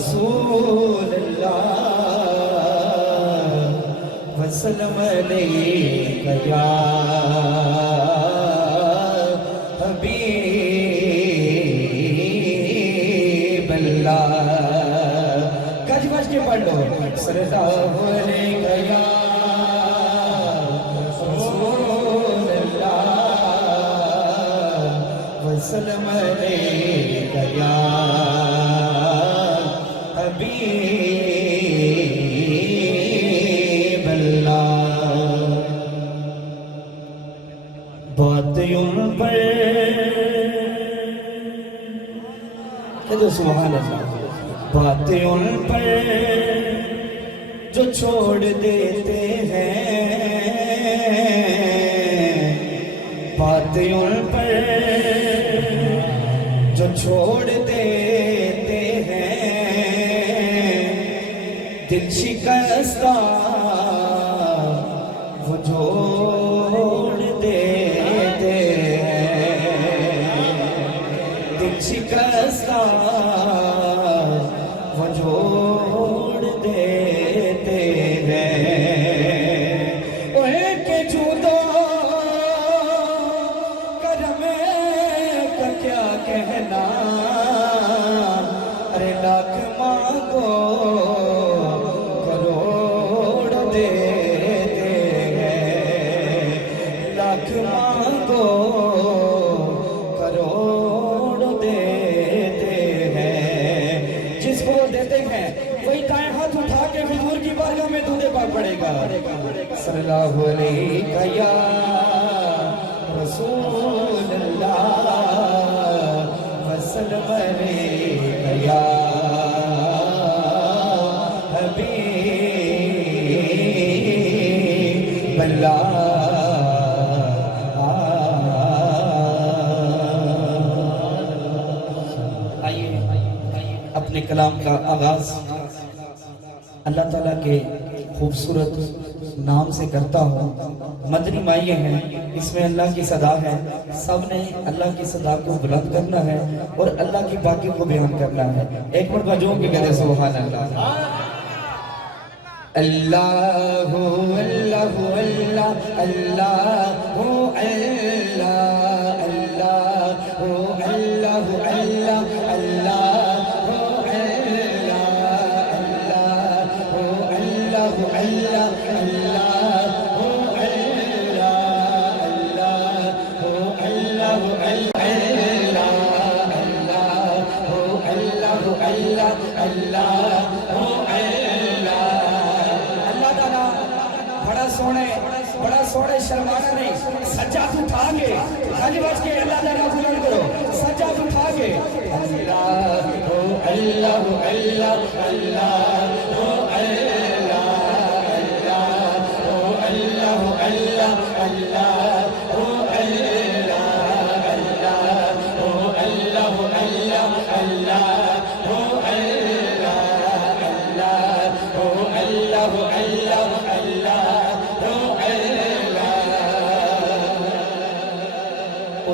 رسول اللہ وسلم علیک یا حبیب اللہ. کج بج کے پڑھ لو. صلی اللہ علیہ یا رسول اللہ وسلم علیک یا حبیب اللہ. بات یوں پر سبحان اللہ. بات ان پر جو چھوڑ دیتے ہیں, بات ان پر جو چھوڑ دیتے ہیں, دل شکستہ وہ جوڑ دیتے ہیں, دل شکستہ وہ جوڑ دیتے ہیں. وہ ایک جھوٹا کرم کا کیا کہنا, ارے لاکھ مانگو کروڑ دیتے ہیں, لاکھ مانگو کروڑ دیتے ہیں. جس کو دیتے ہیں وہی دائیں ہاتھ اٹھا کے حضور کی بارگاہ میں دودھ پاک پڑے گا. صلی اللہ علیہ یا رسول اللہ وسلم علیہ یا حبیب اللہ. اپنے کلام کا آغاز اللہ تعالیٰ کے خوبصورت نام سے کرتا ہوں. مدنی مائیے ہیں, اس میں اللہ کی صدا ہے. سب نے اللہ کی صدا کو بلند کرنا ہے اور اللہ کی باقی کو بیان کرنا ہے. ایک مرتبہ جھوم کے کہتے سبحان اللہ. اللہ اللہ اللہ اللہ اللہ اللہ اللہ بڑا سوڑے شرمانا نہیں. سجاد اٹھا کے خالی بچ کے اللہ تعالیٰ بلند کرو. سجاد اٹھا کے اللہ اللہ اللہ اللہ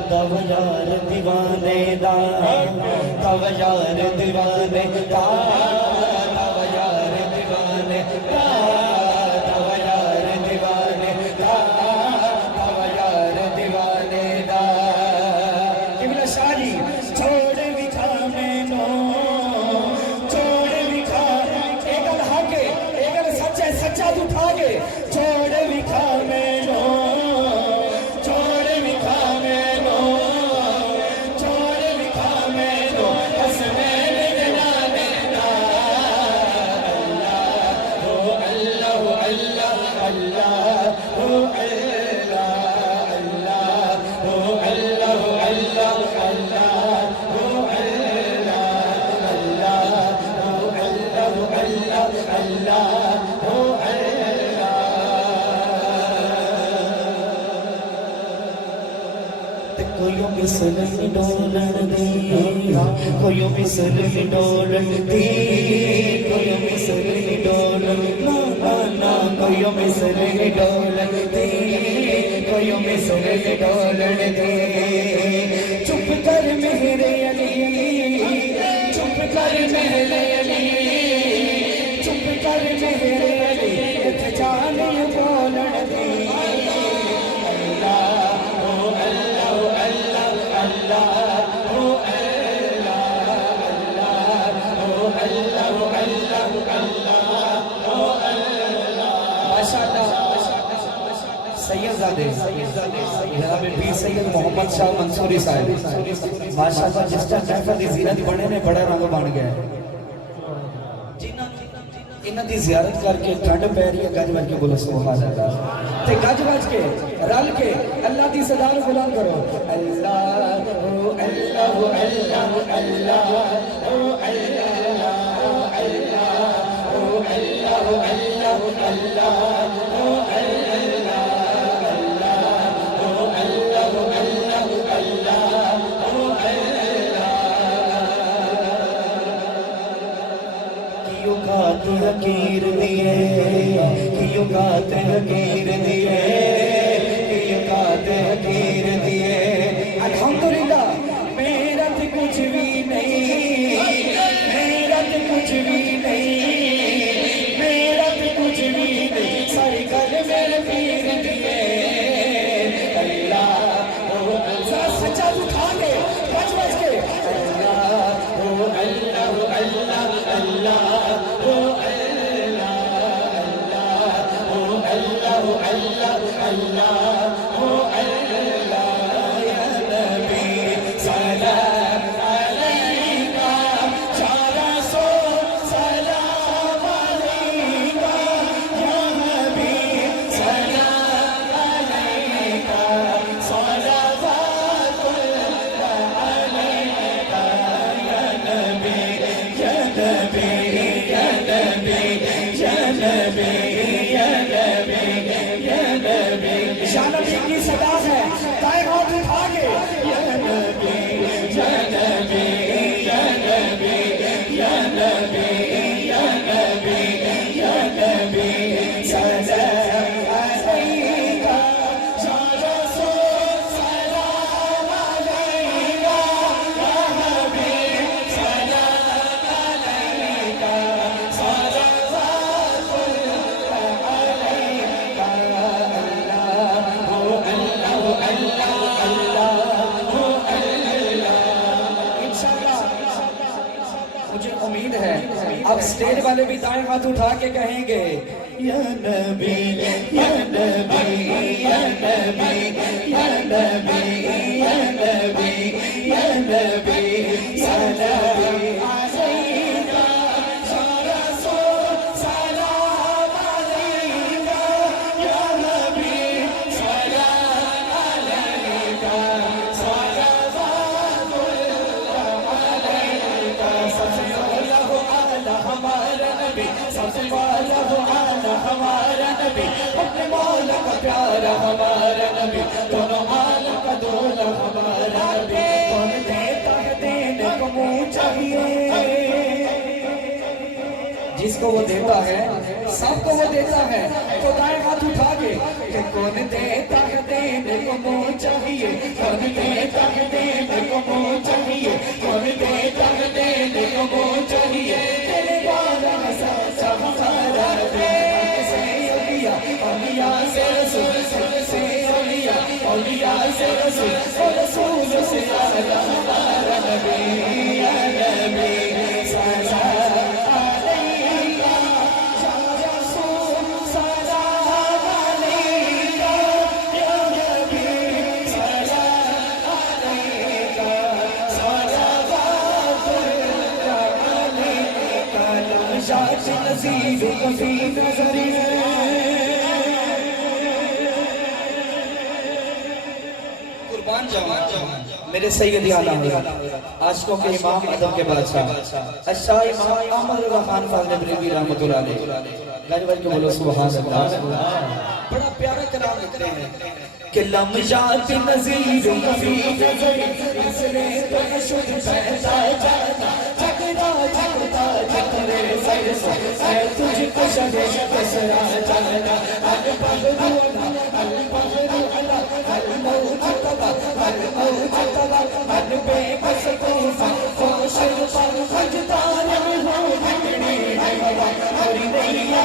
تب یار دیوانے دا, تب یار دیوانے دا, تب یار دیوانے دا, تب یار دیوانے دا, تب یار دیوانے دا. قبلہ شاہ جی چھوڑ بکھا میں نو, چھوڑ بکھا ایک اللہ کے ایک اللہ سچے سچا اٹھا کے چھوڑ بکھا میں نو, کوئی مثل ڈولن دی, کوئی مثل ڈولن دی, کوئی مثل ڈولن نا نا, کوئی مثل ڈولن دی, کوئی مثل ڈولن دی. چپ کر میرے علی, چپ کر میرے علی, मेरे जाने बोलण दी जनाब पीर सैयद मोहम्मद शाह मंसूरी साहब माशाअल्लाह जिस टाइम महफिल दी ज़ीनत बने ने बड़ा रंग बन गया इन्हां दी ज़ियारत करके ठंड पै रही है गज बज के बोलो सुभान अल्लाह ते गज बज के रल के अल्लाह दी सदा नूं बुलंद करो अल्लाह ओ अल्लाह ओ अल्लाह ओ अल्लाह ओ अल्लाह ओ अल्लाह ओ अल्लाह ओ अल्लाह ओ अल्लाह ओ हकीर दिए कियो गात हकीर दिए कियो गात हकीर दिए अल्हम्दुलिल्लाह मेरा तो कुछ भी नहीं मेरा तो कुछ भी नहीं मेरा तो कुछ भी नहीं सारी गल मेरे पीर दिए अल्लाह ओ अल्लाह सच्चा उठा के बच बच के अल्लाह ओ अल्लाह ओ अल्लाह अल्लाह अब स्टेज वाले भी दाएं हाथ उठा के कहेंगे या नबी या नबी या नबी या नबी या नबी या नबी सलाम अलैका या रसूल सलाम अलैका या नबी सलाम अलैका सलावतुल्लाह अलैका हमारा नबी सबसे वाला हो आला हमारा नबी अपने मौला का प्यारा हमारा नबी दोनों आलम का दूल्हा हमारा नबी कौन देता है देने को मुँह चाहिए जिसको वो देता है सबको वो देता है तो दाएं हाथ उठा के कि कौन देता है देने को मुँह चाहिए कौन देता है देने को मुँह चाहिए कौन देता है देने को मुँह चाहिए औलिया से रसूल से औलिया औलिया से रसूल और रसूल से आला हमारा नबी या नबी सलाम अलैका या रसूल सलाम अलैका या नबी सलाम अलैका सलावतुल्लाह अलैका लमज़ात नज़ीर कफ़ी नज़री मेरे सैयद आला हज़रत आशिकों के इमाम अदब के बादशाह अशाह इमाम अहमद रज़ा खान फाज़िल बरेलवी रहमतुल्लाह अलैह गज बज के बोलो सुभान अल्लाह बड़ा प्यारा कलाम लिखते हैं कि लमज़ात नज़ीर कफ़ी नज़री इसने तो शुद्ध पहला जाना झगड़ा झगड़ा झगड़े सर से तुझको शबे कसरा जाना अल बगरूना अल बगरूना अल मौत तबा अल मौत तबा अल बेबस तूफा खुश पर खजदार हो बिगड़ी है हवा हरी नैया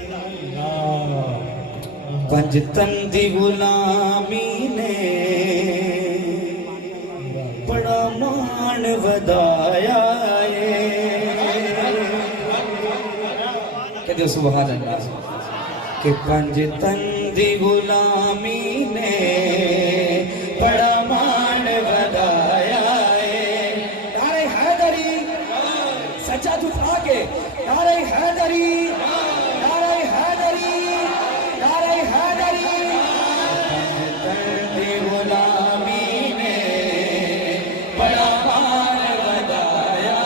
पंजतन दी गुलामी ने बड़ा मान वधाया कहते सुभान अल्लाह कि पंजतन दी गुलामी ने बड़ा मान वधाया नारे हैदरी सज्जाद उठा के नारे हैदरी नारे हैदरी नारे हैदरी पंजतन दी गुलामी ने बड़ा मान वधाया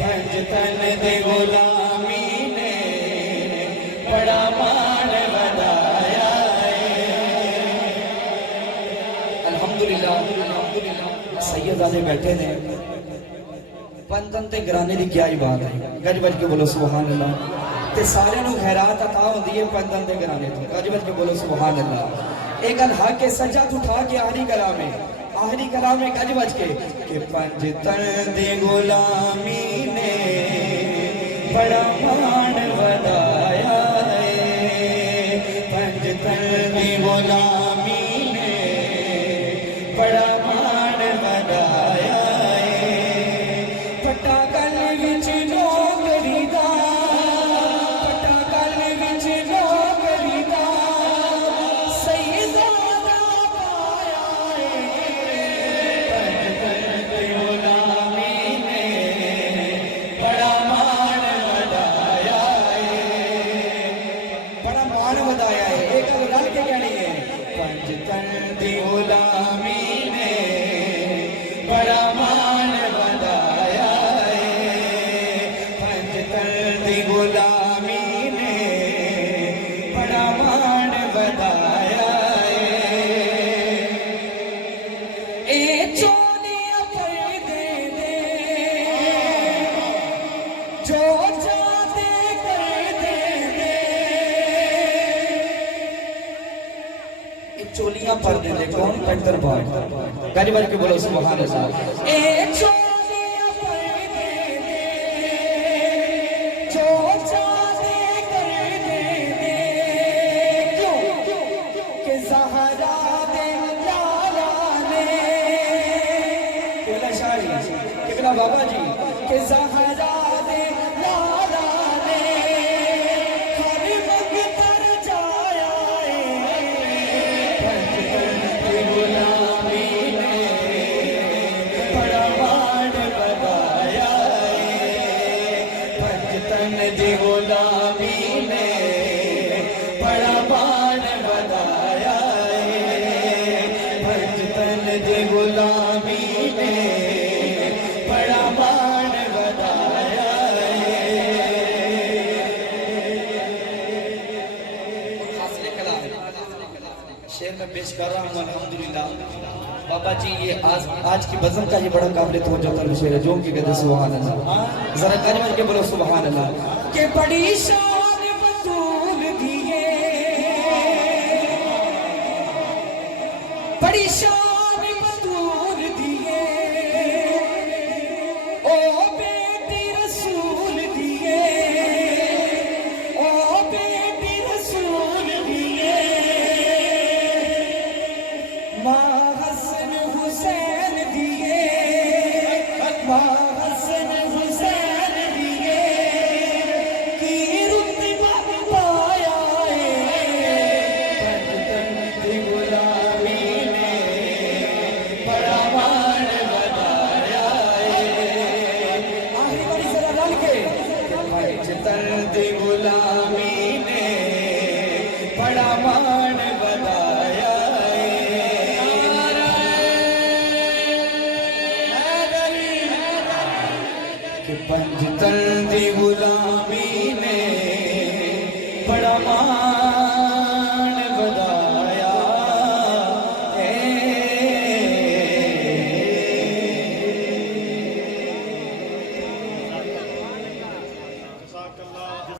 पंजतन दी गुलामी ने बड़ा मान वधाया अल्हम्दुलिल्लाह सैयदादे बैठे ने पंजतन ते घराने दी क्या ही बात है गज बज के बोलो सुभान अल्लाह ते सारे नू खैरात अता होंदी है पंजतन ते घराने तो गज बज के बोलो सुभान अल्लाह एक गल हक के सज्जाद उठा के आखिरी कलाम में गज बज के कि पंजतन दी गुलामी ने बड़ा मान वधाया पंजतन दी गुलामी ने बड़ा मान वधाया पट्टा गल विच नौकरी दा पट्टा गल विच नौकरी दा सैयदादा पाया पंजतन दी गुलामी ने बड़ा मान वधाया बड़ा मान वधाया है एक गल रल के कहनी है पंजतन दी गुलामी ने बड़ा मान वधाया पंजतन दी गुलामी ने बड़ा मान वधाया ए चोलियां पर्दे दे जो चाहते कर दे चोलियां पर्दे दे कौन पैंतर पाए गाली बार के बोलो सुभान अल्लाह ए चोलियां पर्दे दे जो चाहते कर दे क्यों कि ज़हरा दे लाला ने बोला शायरी किबला बाबा जी कि ज़हरा दे लाला ने हर वक्त तर जाया पंजतन दी गुलामी ने बड़ा मान वधाया पंजतन दी गुलामी ने बड़ा मान वधाया पंजतन दी गुलामी ने बड़ा मान वधाया हासिल कलाम शेर में पेश कर रहा हूँ अल्हम्दुलिल्लाह बाबा जी ये आज की बज़म का ये बड़ा काबिल तवज्जो का शेर है जो कि कहते सुभान अल्लाह जरा गज बज के बोलो सुभान अल्लाह के बड़ी शान बतूल दिए बड़ी शान बतूल दिए ओ बेटी रसूल दिए ओ बेटी रसूल दिए माँ हसन हुसैन दिए माँ हसन हुसैन दिए की रुतबा पाया पंजतन दी गुलामी ने बड़ा मान वधाया आखिरी बारी जरा रल के पंजतन दी गुलामी ने बड़ा मान वधाया कि पंजतन दी गुलामी ने बड़ा मान